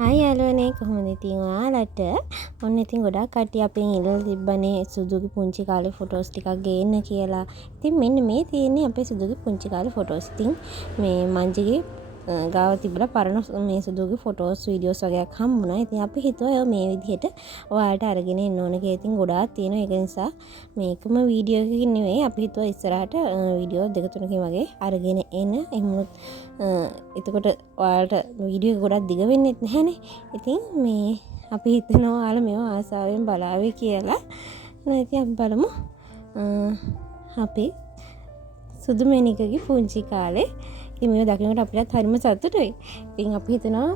යාළුවනේ කොහොමද ඉතින් ඔයාලට ඔන්න ඉතින් ගොඩක් කට්ටිය අපෙන් ඉල්ලලා තිබ්බනේ සුදුගේ පුංචි කාලේ ෆොටෝස් ටිකක් ගේන්න කියලා. ඉතින් මෙන්න මේ තියෙන්නේ අපේ සුදුගේ පුංචි කාලේ ෆොටෝස්. ඉතින් මේ මංජිගේ ගාව තිබ්බලා පරණ මේ සුදුගේ ෆොටෝස් වීඩියෝස් වගේක් හම්බුණා. ඉතින් අපි හිතුවා මේ විදිහට ඔයාලට අරගෙන එන්න ඕන කියලා. ඉතින් ගොඩාක් තියෙනවා. ඒක නිසා මේකම වීඩියෝ එකකින් නෙවෙයි අපි හිතුවා ඉස්සරහට වීඩියෝ දෙක තුනකින් වගේ අරගෙන එන්න. එහෙමත් එතකොට ඔයාලට වීඩියෝ එක ගොඩක් දිග වෙන්නෙත් නැහැනේ. ඉතින් මේ අපි හිතනවා ඔයාලා මේවා ආසාවෙන් බලාවේ කියලා. ඉතින් අපි බලමු අපි සුදු මැණිකගේ පුංචි කාලේ ඉතින් මේව දකිනකොට අපිටත් හරිම සතුටුයි. ඉතින් අපි හිතනවා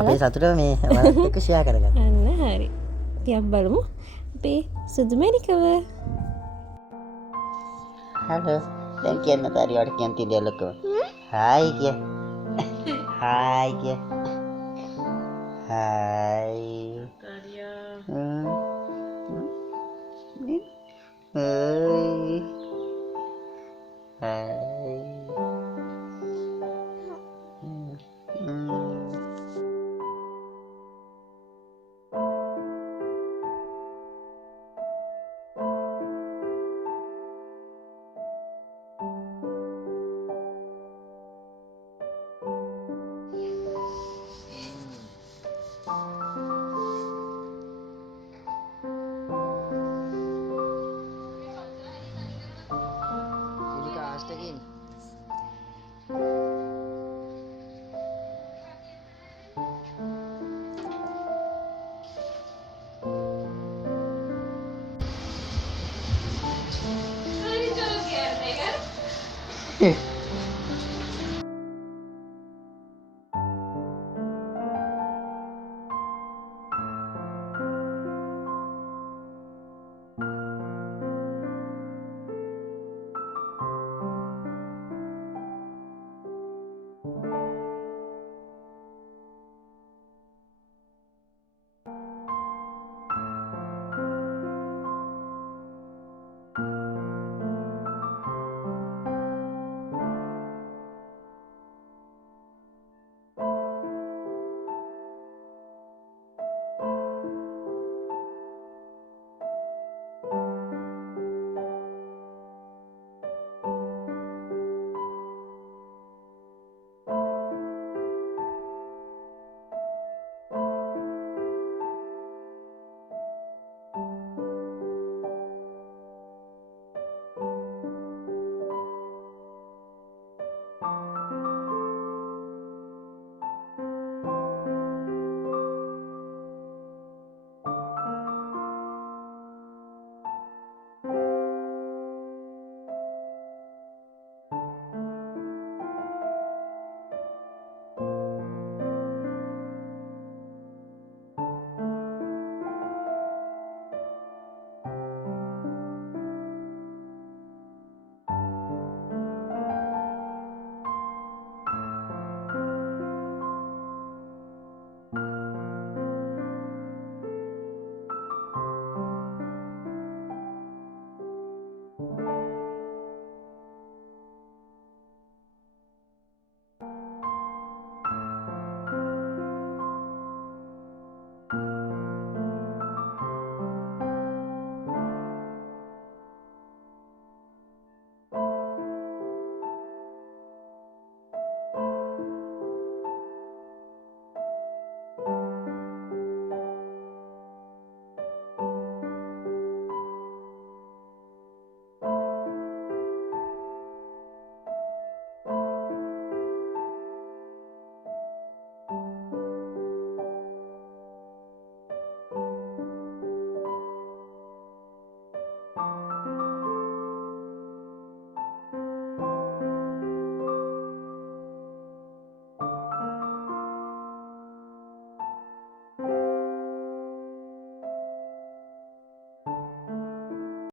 අපේ සතුට මේ ඔයාලත් එක්ක ෂෙයා කරගන්න. අන්න හරි. ඉතින් අපි බලමු අපේ සුදු මැණිකව. හලෝ. දැන් කියන්න තාරියට කියන් තියෙන දේ ලොකෝ. හායි කිය. හායි කිය. හායි. තාරියා. හායි. හායි. Again.